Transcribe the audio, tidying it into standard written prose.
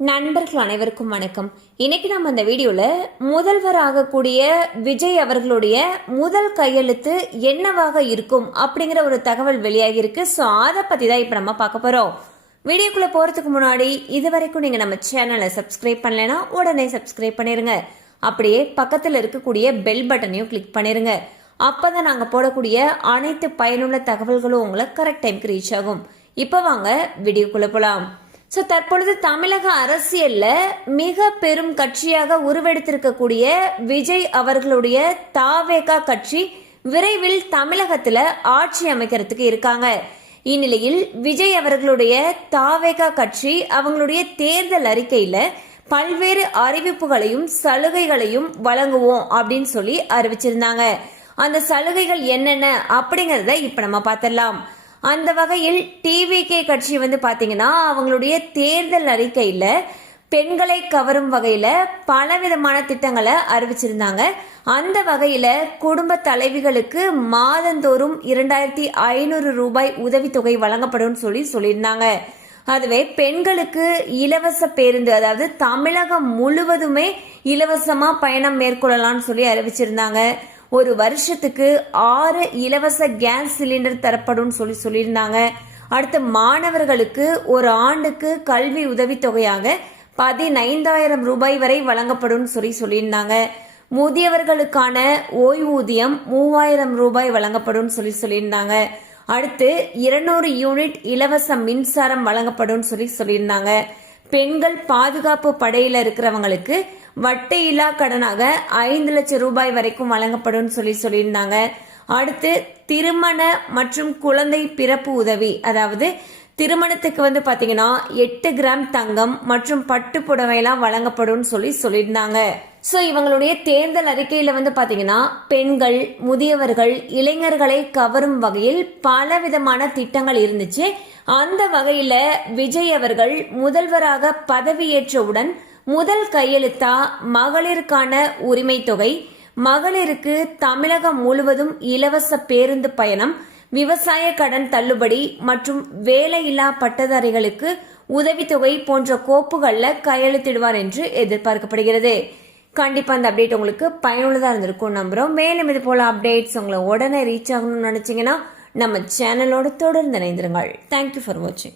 நண்பர்கள் அனைவருக்கும் வணக்கம். இன்னைக்கு நம்ம இந்த வீடியோல முதல்வர் ஆகக்கூடிய விஜய் அவர்களுடைய முதல் கையெழுத்து என்னவாக இருக்கும் அப்படிங்கிற ஒரு தகவல் வெளியாகி இருக்கு. ஸோ அதை பத்தி தான் இப்ப நம்ம பார்க்க போறோம். வீடியோக்குள்ள போறதுக்கு முன்னாடி இது வரைக்கும் நீங்க நம்ம சேனலை சப்ஸ்கிரைப் பண்ணலைன்னா உடனே சப்ஸ்கிரைப் பண்ணிருங்க. அப்படியே பக்கத்தில் இருக்கக்கூடிய பெல் பட்டனையும் கிளிக் பண்ணிருங்க. அப்பதான் நாங்க போடக்கூடிய அனைத்து பயனுள்ள தகவல்களும் உங்களை கரெக்ட் டைம்க்கு ரீச் ஆகும். இப்ப வாங்க வீடியோக்குள்ள போலாம். ஸோ தற்பொழுது தமிழக அரசியல்ல மிக பெரும் கட்சியாக உருவெடுத்திருக்கக்கூடிய விஜய் அவர்களுடைய தாவேகா கட்சி விரைவில் தமிழகத்துல ஆட்சி அமைக்கிறதுக்கு இருக்காங்க. இந்நிலையில் விஜய் அவர்களுடைய தாவேகா கட்சி அவங்களுடைய தேர்தல் அறிக்கையில பல்வேறு அறிவிப்புகளையும் சலுகைகளையும் வழங்குவோம் அப்படின்னு சொல்லி அறிவிச்சிருந்தாங்க. அந்த சலுகைகள் என்னென்ன அப்படிங்கறத இப்ப நம்ம பார்த்திடலாம். அந்த வகையில் டிவிகே கட்சி பாத்தீங்கன்னா அவங்களுடைய தேர்தல் அறிக்கையில பெண்களை கவரும் வகையில பலவிதமான திட்டங்களை அறிவிச்சிருந்தாங்க. அந்த வகையில குடும்ப தலைவிகளுக்கு மாதந்தோறும் 2500 ரூபாய் உதவித்தொகை வழங்கப்படும் சொல்லியிருந்தாங்க. அதுவே பெண்களுக்கு இலவச பேருந்து, அதாவது தமிழகம் முழுவதுமே இலவசமா பயணம் மேற்கொள்ளலாம்னு சொல்லி அறிவிச்சிருந்தாங்க. ஒரு வருஷத்துக்கு 6 இலவச கேஸ் சிலிண்டர் தரப்படும் சொல்லியிருந்தாங்க. அடுத்து மாணவர்களுக்கு ஒரு ஆண்டுக்கு கல்வி உதவித்தொகையாக 15,000 ரூபாய் வரை வழங்கப்படும் சொல்லியிருந்தாங்க. முதியவர்களுக்கான ஓய்வூதியம் 3,000 ரூபாய் வழங்கப்படும் சொல்லியிருந்தாங்க. அடுத்து 200 யூனிட் இலவச மின்சாரம் வழங்கப்படும் சொல்லியிருந்தாங்க. பெண்கள் பாதுகாப்பு படையில இருக்கிறவங்களுக்கு வட்டியில்லா கடனாக 5 லட்சம் ரூபாய் வரைக்கும் வழங்கப்படும் சொல்லியிருந்தாங்க. அடுத்து திருமண மற்றும் குழந்தை பிறப்பு உதவி, அதாவது திருமணத்துக்கு பாத்தீங்கன்னா 8 கிராம் தங்கம் மற்றும் பட்டு புடவையெல்லாம் வழங்கப்படும் சொல்லியிருந்தாங்க. சோ இவங்களுடைய தேர்தல் அறிக்கையில பாத்தீங்கன்னா பெண்கள், முதியவர்கள், இளைஞர்களை கவரும் வகையில் பல விதமான திட்டங்கள் இருந்துச்சு. அந்த வகையில விஜய் அவர்கள் முதல்வராக பதவியேற்றவுடன் முதல் கையெழுத்தா மகளிருக்கான உரிமை தொகை, மகளிருக்கு தமிழகம் முழுவதும் இலவச பேருந்து பயணம், விவசாய கடன் தள்ளுபடி மற்றும் வேலையில்லா பட்டதாரிகளுக்கு உதவித்தொகை போன்ற கோப்புகள்ல கையெழுத்திடுவார் என்று எதிர்பார்க்கப்படுகிறது. கண்டிப்பா அந்த அப்டேட் உங்களுக்கு பயனுள்ளதா இருந்திருக்கும் நம்புறோம். மேலும் இது போல அப்டேட்ஸ் உங்களை உடனே ரீச் ஆகணும்னு நினைச்சீங்கன்னா நம்ம சேனலோட தொடர்ந்து இணைந்திருங்கள். தேங்க்யூ ஃபார் வாட்சிங்.